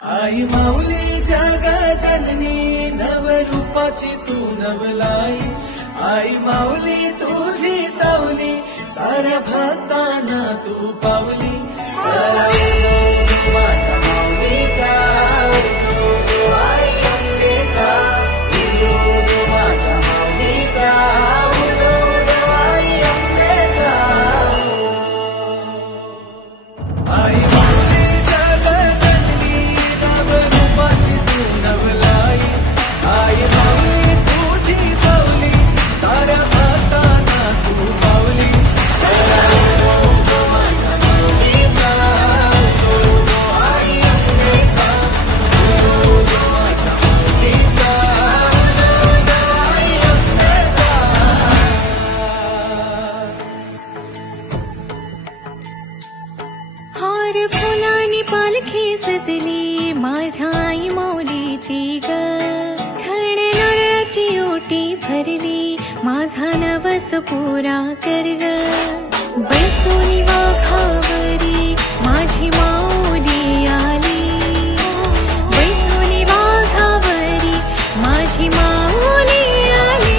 आई माऊली जग जननी नवरूपाची तू नवलाई. आई माऊली तुझी सावली साऱ्या भक्तांना तू पावली. चला उठो माझ्या माऊलीचा, उठो आई अंबेचा, उठो माझ्या माऊलीचा, उठो आई अंबेचा. आई माऊली जग जननी नवरूपाची तू नवलाई. आई माऊली तुझी सावली साऱ्या भक्तांना तू पावली. चला उठो माझ्या माऊलीचा, उठो आई अंबेचा, उठो माझ्या माऊलीचा, उठो आई अंबेचा. हार फुलांनी पालखी सजली माझ्या आई माऊलीची ग. खण नारळाची ओटी भरली माझा नवस पुरा कर ग. बसुनी वाघावरी माझी माऊली आली. बसुनी वाघावरी माझी माऊली आली.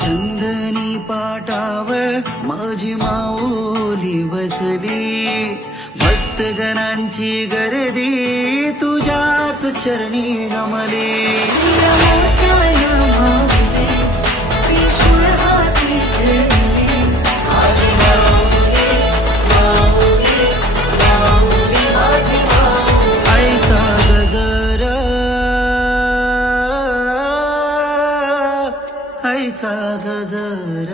चंदनी पाटावर माझी माऊली बसली. भक्त जनांची गर्दी तुझ्याच चरणी गमली. आईचा गजर, आईचा गजर,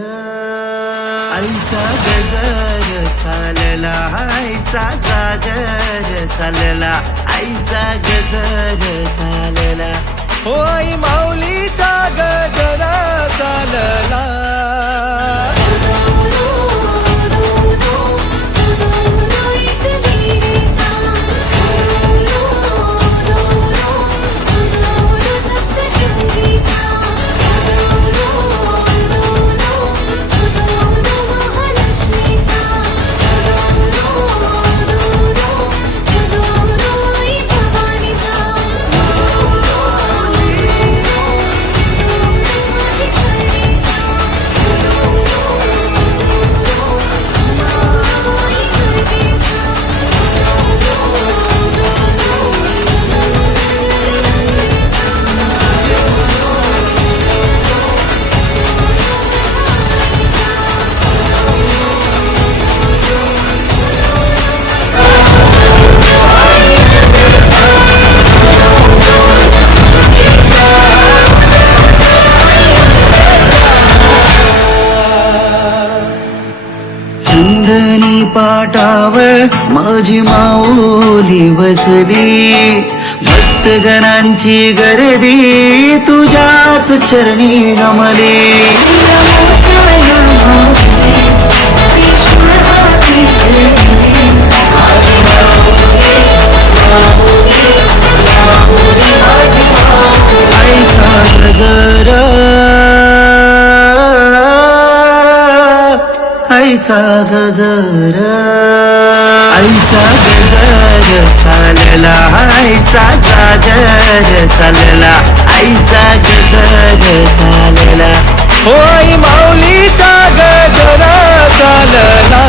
आईचा गजर चालला, आईचा जागर चालला, आईचा गजर चालला. हो आई माऊलीचा गजर चालला. चंदनी पाटावर माझी माऊली बसली. भक्त जनांची गर्दी तुझ्याच चरणी गमली. आईचा गजर, आईचा गजर, आईचा गजर चालला, आईचा जागर चालला, आईचा गजर चालला. हो आई माऊलीचा गजर चालला.